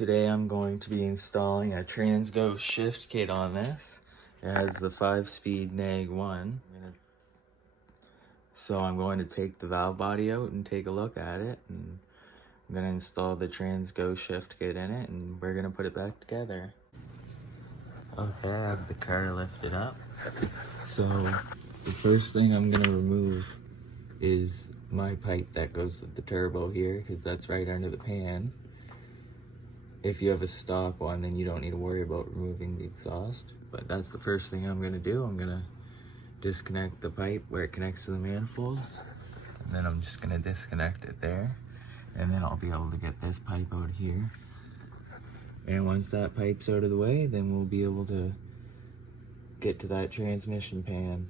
Today I'm going to be installing a TRANSGO Shift kit on this. It has the 5-speed NAG1. So I'm going to take the valve body out and take a look at it. And I'm going to install the TRANSGO Shift kit in it and we're going to put it back together. Okay, I have the car lifted up. So the first thing I'm going to remove is my pipe that goes with the turbo here, because that's right under the pan. If you have a stock one, then you don't need to worry about removing the exhaust. But that's the first thing I'm gonna do. I'm gonna disconnect the pipe where it connects to the manifold. And then I'm just gonna disconnect it there. And then I'll be able to get this pipe out here. And once that pipe's out of the way, then we'll be able to get to that transmission pan.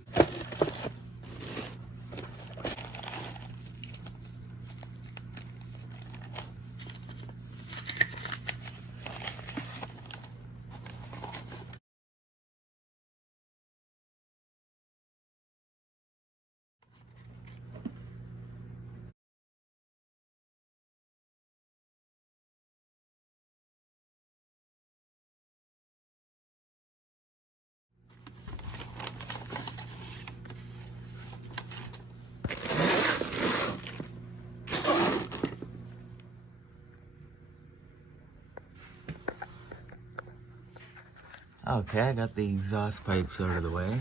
Okay, I got the exhaust pipes out of the way.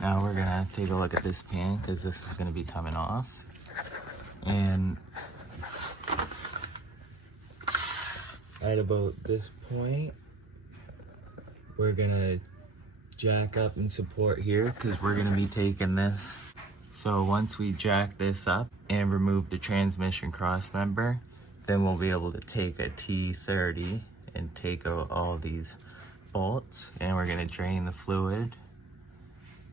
Now we're gonna take a look at this pan because this is gonna be coming off. And at about this point, we're gonna jack up and support here because we're gonna be taking this. So once we jack this up and remove the transmission cross member, then we'll be able to take a T30 and take out all these bolts, and we're gonna drain the fluid.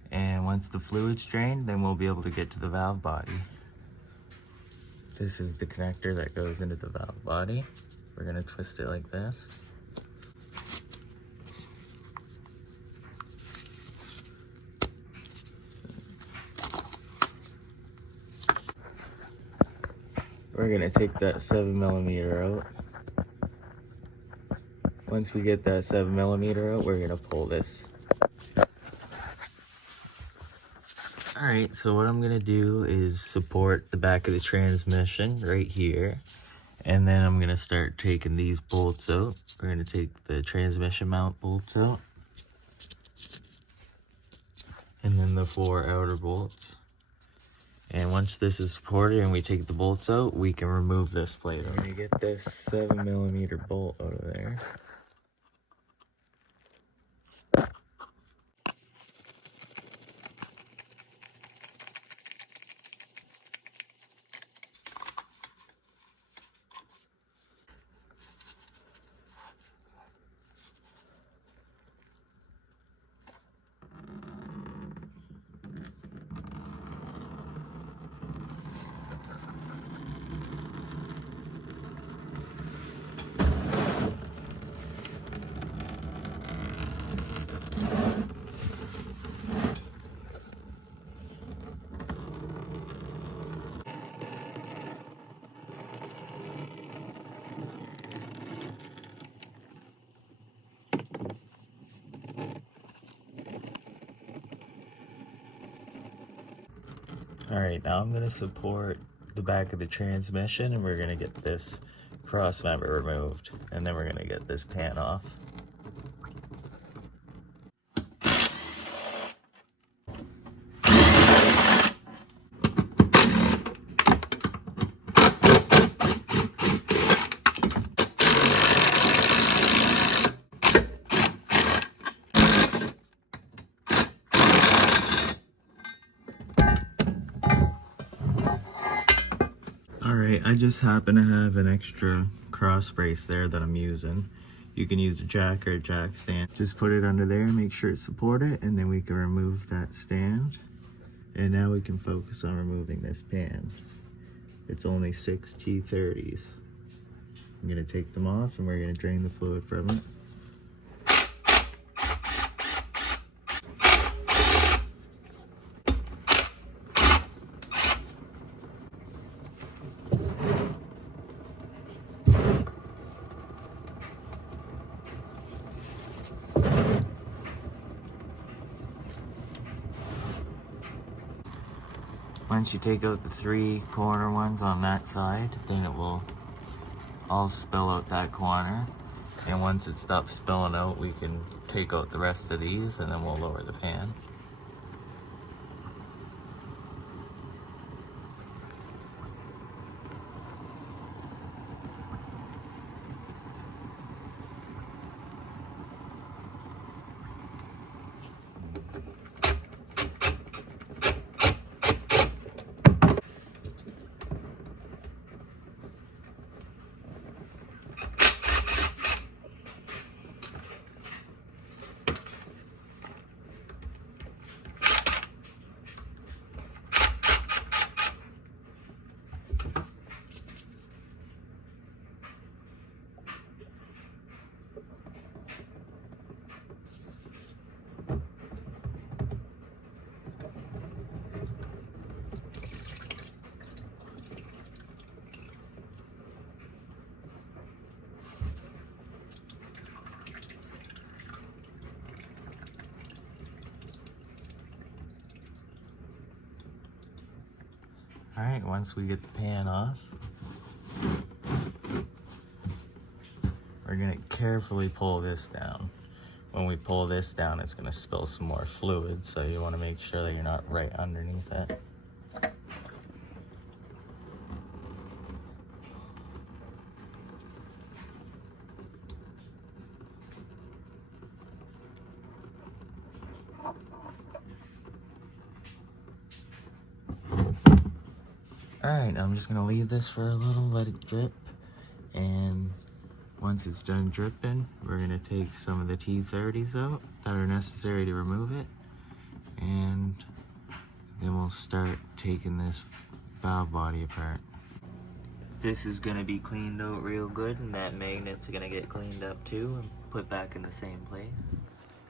And once the fluid's drained, then we'll be able to get to the valve body. This is the connector that goes into the valve body. We're gonna twist it like this. We're gonna take that 7mm out. Once we get that 7mm out, we're gonna pull this. Alright, so what I'm gonna do is support the back of the transmission right here. And then I'm gonna start taking these bolts out. We're gonna take the transmission mount bolts out. And then the 4 outer bolts. And once this is supported and we take the bolts out, we can remove this plate. I'm gonna get this 7mm bolt out of there. Alright, now I'm going to support the back of the transmission and we're going to get this cross member removed. And then we're going to get this pan off. Alright, I just happen to have an extra cross brace there that I'm using. You can use a jack or a jack stand. Just put it under there, make sure it's supported, and then we can remove that stand. And now we can focus on removing this pan. It's only 6 T30s. I'm going to take them off and we're going to drain the fluid from it. Once you take out the 3 corner ones on that side, then it will all spill out that corner. And once it stops spilling out, we can take out the rest of these and then we'll lower the pan. Alright, once we get the pan off, we're going to carefully pull this down. When we pull this down, it's going to spill some more fluid, so you want to make sure that you're not right underneath it. Alright, I'm just going to leave this for a little, let it drip, and once it's done dripping, we're going to take some of the T30s out that are necessary to remove it, and then we'll start taking this valve body apart. This is going to be cleaned out real good, and that magnet's going to get cleaned up too and put back in the same place.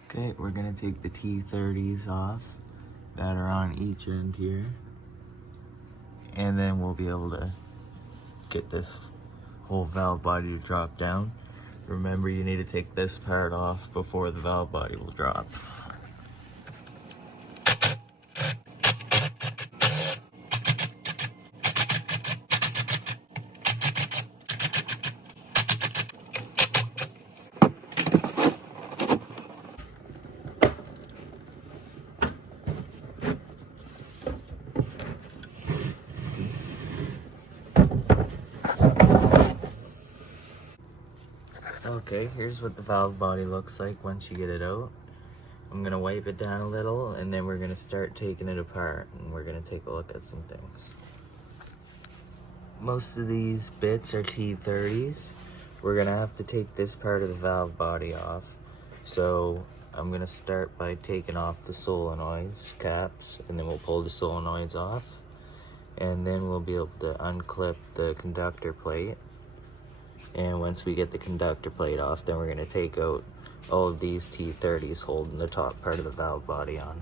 Okay, we're going to take the T30s off that are on each end here, and then we'll be able to get this whole valve body to drop down. Remember, you need to take this part off before the valve body will drop. Okay, here's what the valve body looks like once you get it out. I'm gonna wipe it down a little, and then we're gonna start taking it apart, and we're gonna take a look at some things. Most of these bits are T30s. We're gonna have to take this part of the valve body off. So I'm gonna start by taking off the solenoids caps, and then we'll pull the solenoids off. And then we'll be able to unclip the conductor plate. And once we get the conductor plate off, then we're going to take out all of these T30s holding the top part of the valve body on.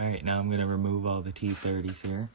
Alright, now I'm going to remove all the T30s here.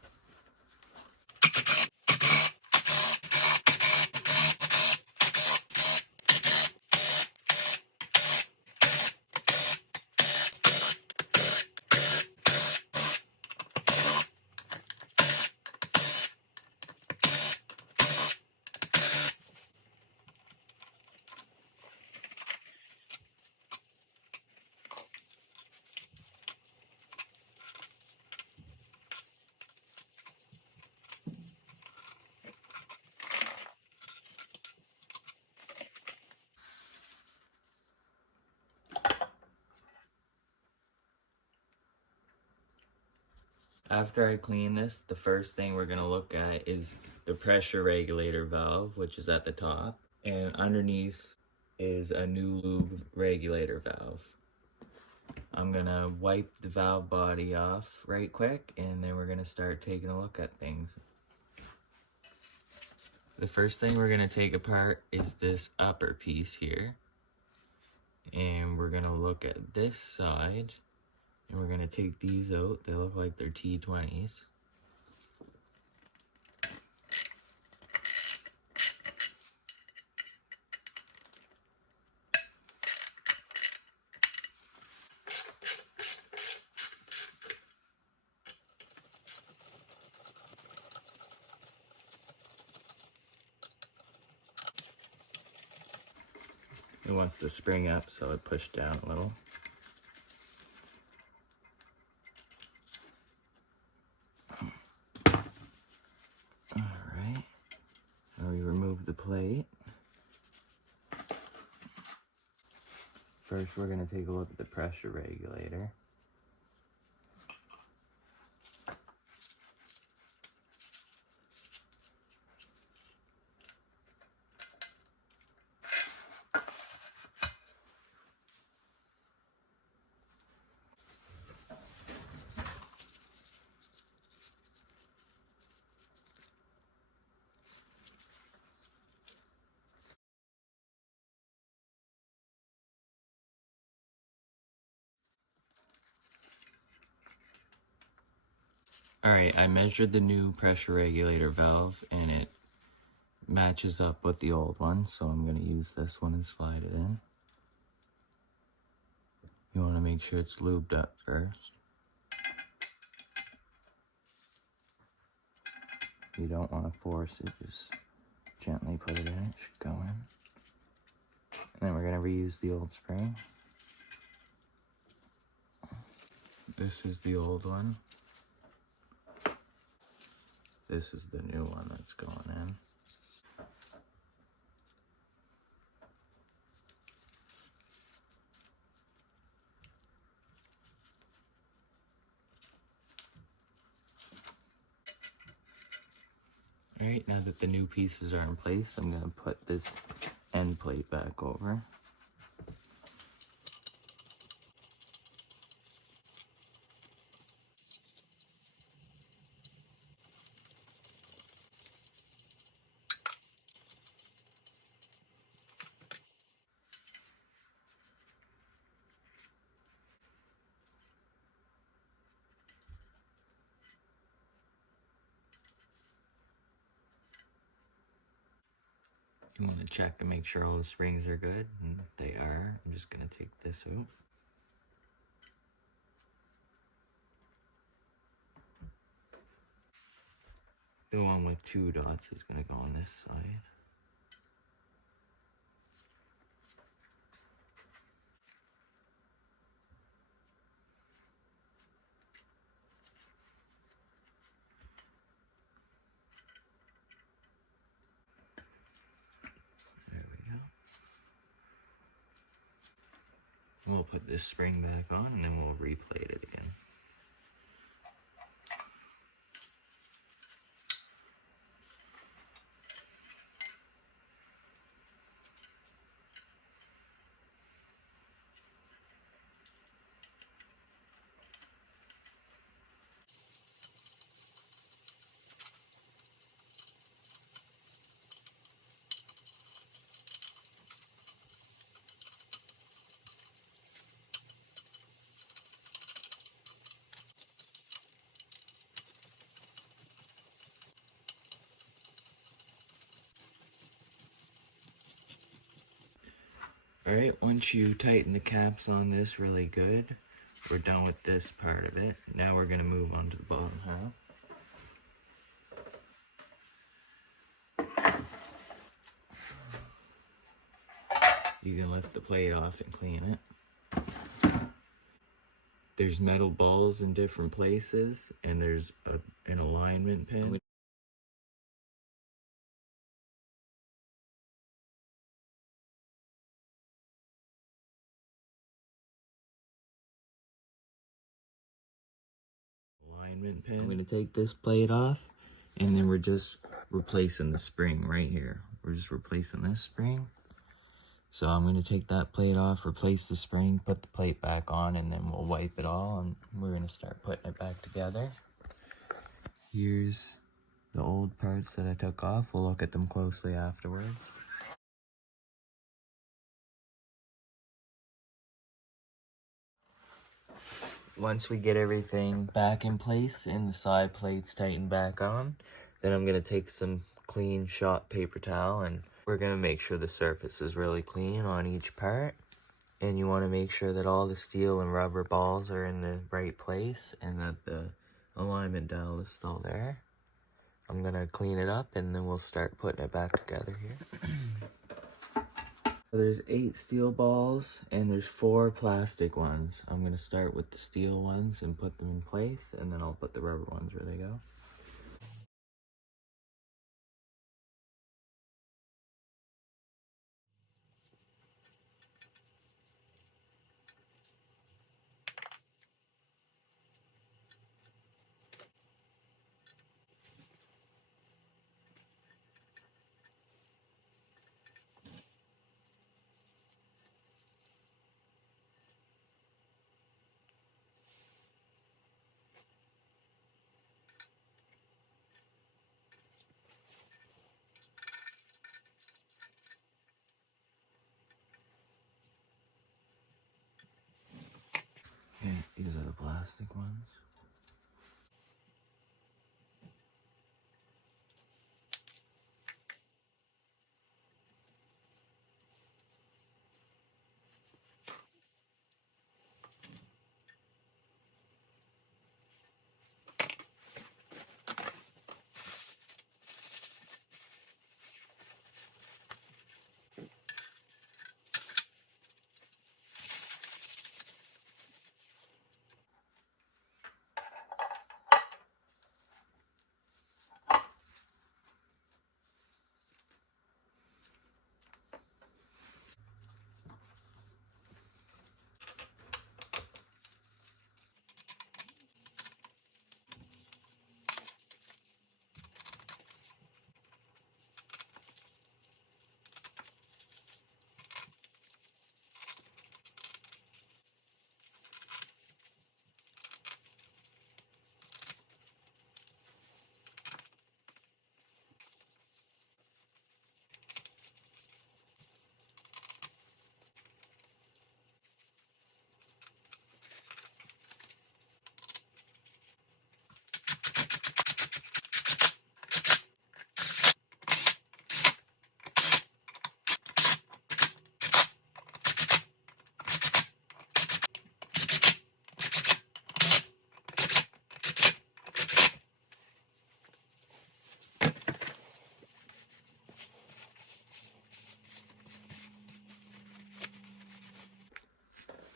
After I clean this, the first thing we're gonna look at is the pressure regulator valve, which is at the top, and underneath is a new lube regulator valve. I'm gonna wipe the valve body off right quick, and then we're gonna start taking a look at things. The first thing we're gonna take apart is this upper piece here. And we're gonna look at this side, and we're gonna take these out. They look like they're T20s. It wants to spring up, so it pushed down a little. Alright, now we remove the plate. First, we're going to take a look at the pressure regulator. Alright, I measured the new pressure regulator valve, and it matches up with the old one, so I'm going to use this one and slide it in. You want to make sure it's lubed up first. You don't want to force it, just gently put it in, it should go in. And then we're going to reuse the old spring. This is the old one. This is the new one that's going in. Alright, now that the new pieces are in place, I'm going to put this end plate back over. You want to check and make sure all the springs are good, and they are. I'm just going to take this out. The one with 2 dots is going to go on this side. There we go. And we'll put this spring back on, and then we'll replate it again. Alright, once you tighten the caps on this really good, we're done with this part of it. Now we're going to move on to the bottom half. You can lift the plate off and clean it. There's metal balls in different places, and there's an alignment pin. alignment pin. I'm gonna take this plate off, and then we're just replacing the spring right here. We're just replacing this spring. So I'm gonna take that plate off, replace the spring, put the plate back on, and then we'll wipe it all, and we're gonna start putting it back together. Here's the old parts that I took off. We'll look at them closely afterwards. Once we get everything back in place and the side plates tightened back on, then I'm gonna take some clean shop paper towel, and we're gonna make sure the surface is really clean on each part. And you wanna make sure that all the steel and rubber balls are in the right place and that the alignment dowel is still there. I'm gonna clean it up and then we'll start putting it back together here. There's 8 steel balls and there's 4 plastic ones. I'm gonna start with the steel ones and put them in place, and then I'll put the rubber ones where they go. And these are the plastic ones.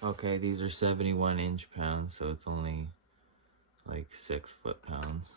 Okay, these are 71 inch-pounds, so it's only like 6 foot-pounds.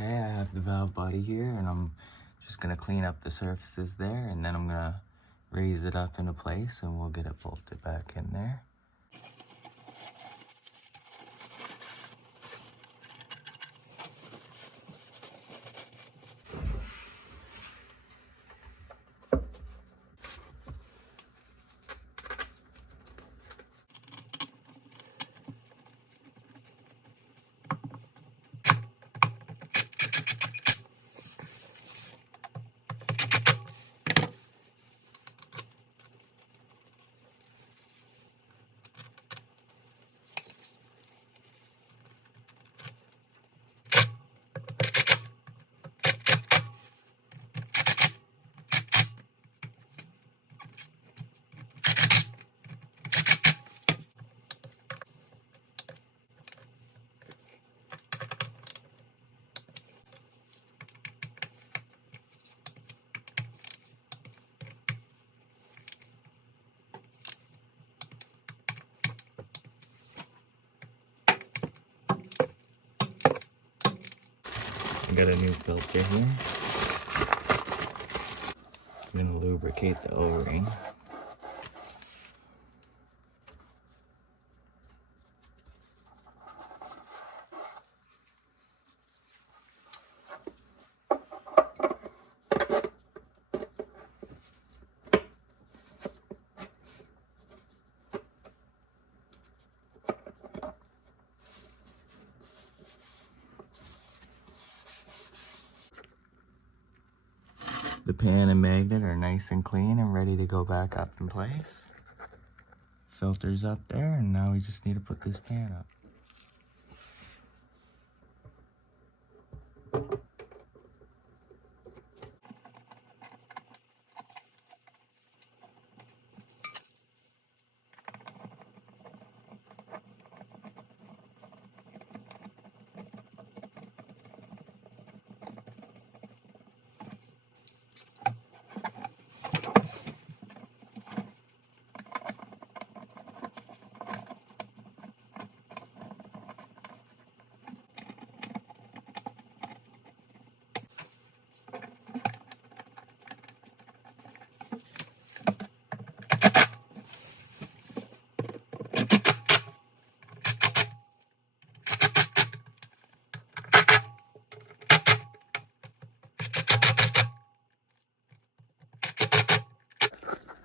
Okay, I have the valve body here, and I'm Just gonna clean up the surfaces there, and then I'm gonna raise it up into place and we'll get it bolted back in there. I got a new filter here. I'm gonna lubricate the O-ring. The pan and magnet are nice and clean and ready to go back up in place. Filter's up there, and now we just need to put this pan up.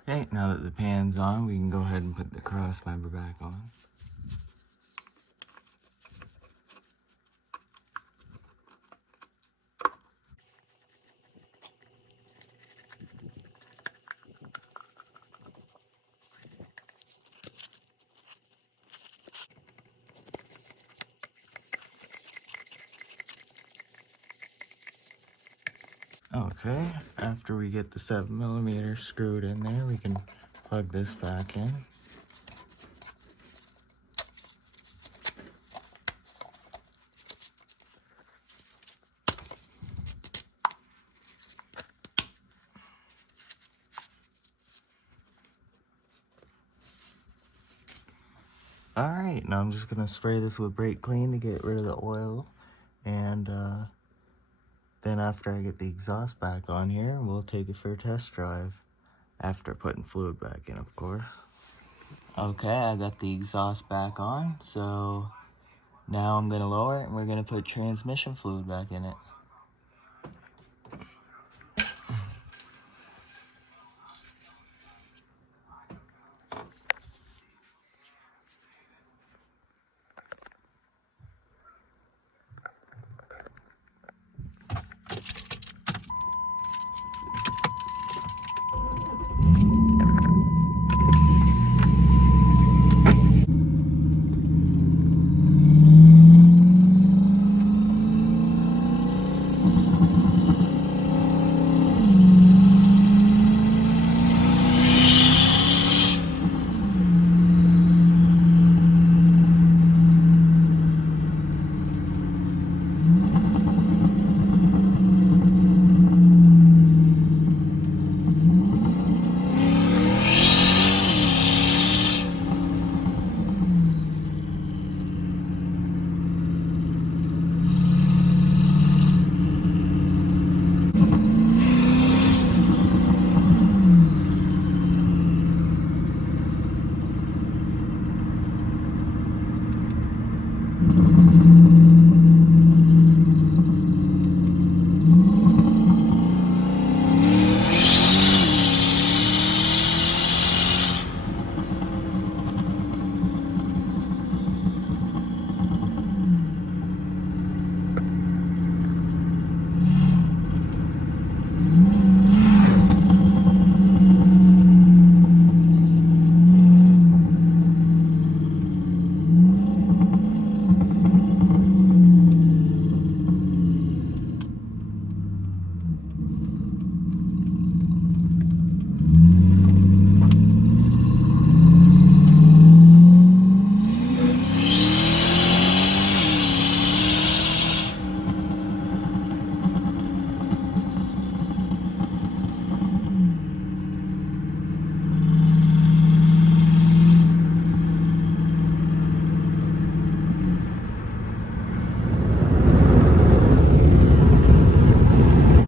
Okay, now that the pan's on, we can go ahead and put the cross member back on. Okay, after we get the 7mm screwed in there, we can plug this back in. Alright, now I'm just going to spray this with brake clean to get rid of the oil, and then after I get the exhaust back on here, we'll take it for a test drive, after putting fluid back in, of course. Okay, I got the exhaust back on, so now I'm going to lower it and we're going to put transmission fluid back in it.